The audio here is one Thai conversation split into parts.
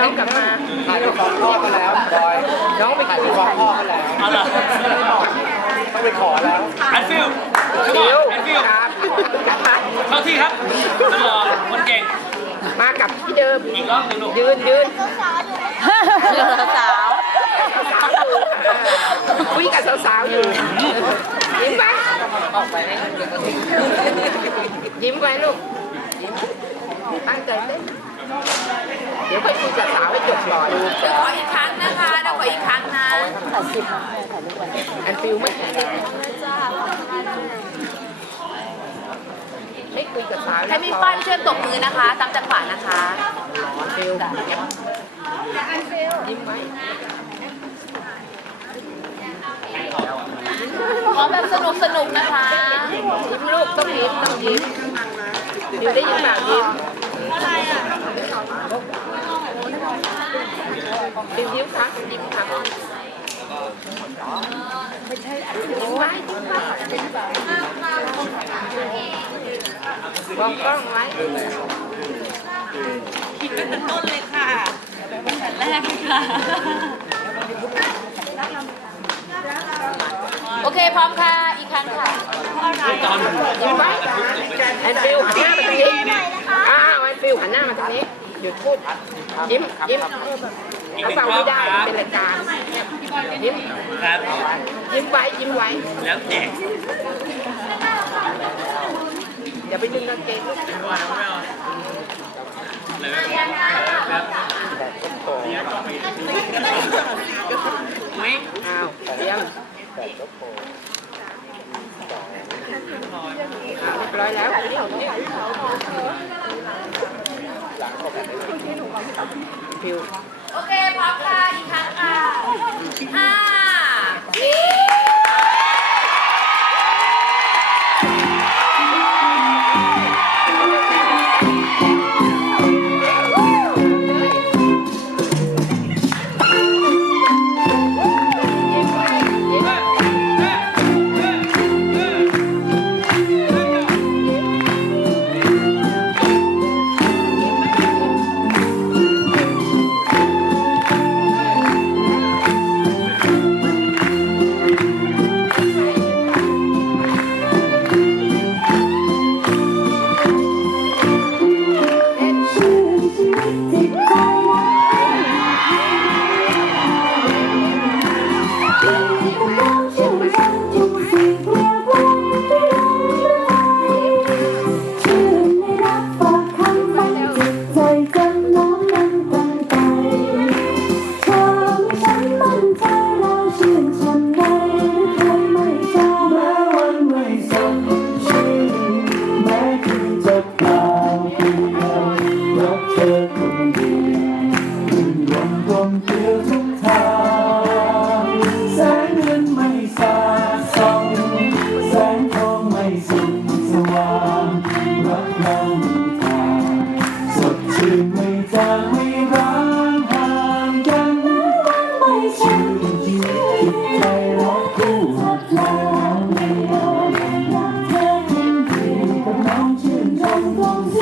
ฟ้องพ่อกันแล้วบอยน้องไปขี่ฟ้องพ่อกันแล้วเอาเหรอต้องไปขอแล้วแอนฟิลขมอฟินวแอนฟิลครับเข้าที่ครับคนหล่อคนเก่ง มากับที่เดิม อีกรอบหนึ่งลูกยืนยืนสาวคุยกับสาวๆอยู่ ยิ้มไปยิ้มไปลูก ตั้งใจเต้น เดี๋ยวไปคุยกับสาวให้จบก่อนขออีกครั้งนะคะเราขออีกครั้งนะถ่ายคลิปนะถ่ายรูปไว้แอนฟิลไม่ให้คุยกับสาวใครมีป้ายช่วยตบมือนะคะ ตามจังหวะนะคะฟิลยิ้มไว้ขอแบบสนุกสนุกนะคะยิ้มลูกต้องยิ้มต้องยิ้มฟิลได้ยินแบบยิ้ม ฟิลยิ้มครับยิ้มครับยิ้มไว้มองกล้องไว้โอเค พร้อมค่ะ อีกครั้งค่ะตอนยิ้มไว้แอนฟิลหันหน้ามาทางนี้อ้าวแอนฟิลหันหน้ามาทางนี้ หยุดพูดยิ้มยิ้มอีกหเขานึ่งฟังรอไม่บได้ครับเป็นรายการยิ้มครับยิ้มไว้ยิ้มไว้แล้วแต่อย่าไปดึงกางเกงลูกเลยครับวิ่งอ้าวเตรียมอ่าเรียบร้อยแล้วฟิว โอเคพร้อม ชื่น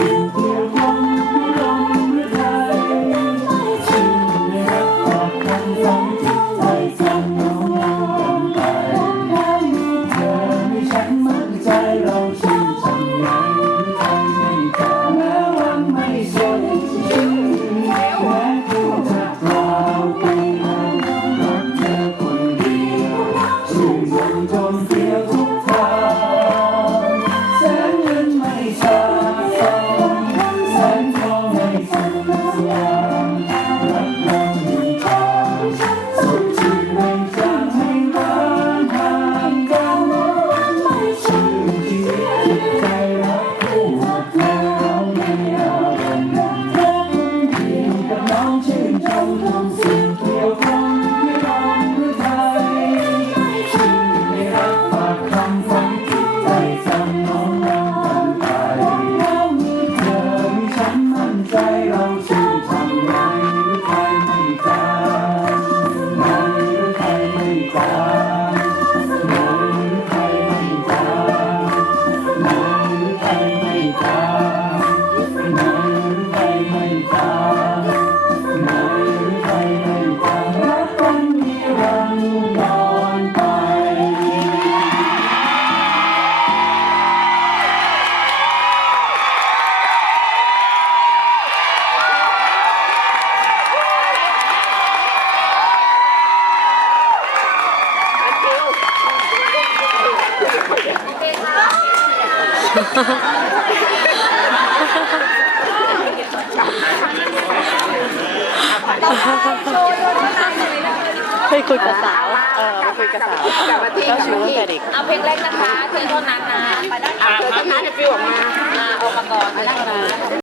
เคยคุยกับสาวเออคุยกับสาวกลับมาที่กเจ้าลับชู้มาตั้งที่แต่เด็กเอาเพลงเล็กนะคะเชิญเท่านั้นนะอะเธอต้นนั้นจะฟิวออกมามาออกมาก่อนเชิญเท่านั้น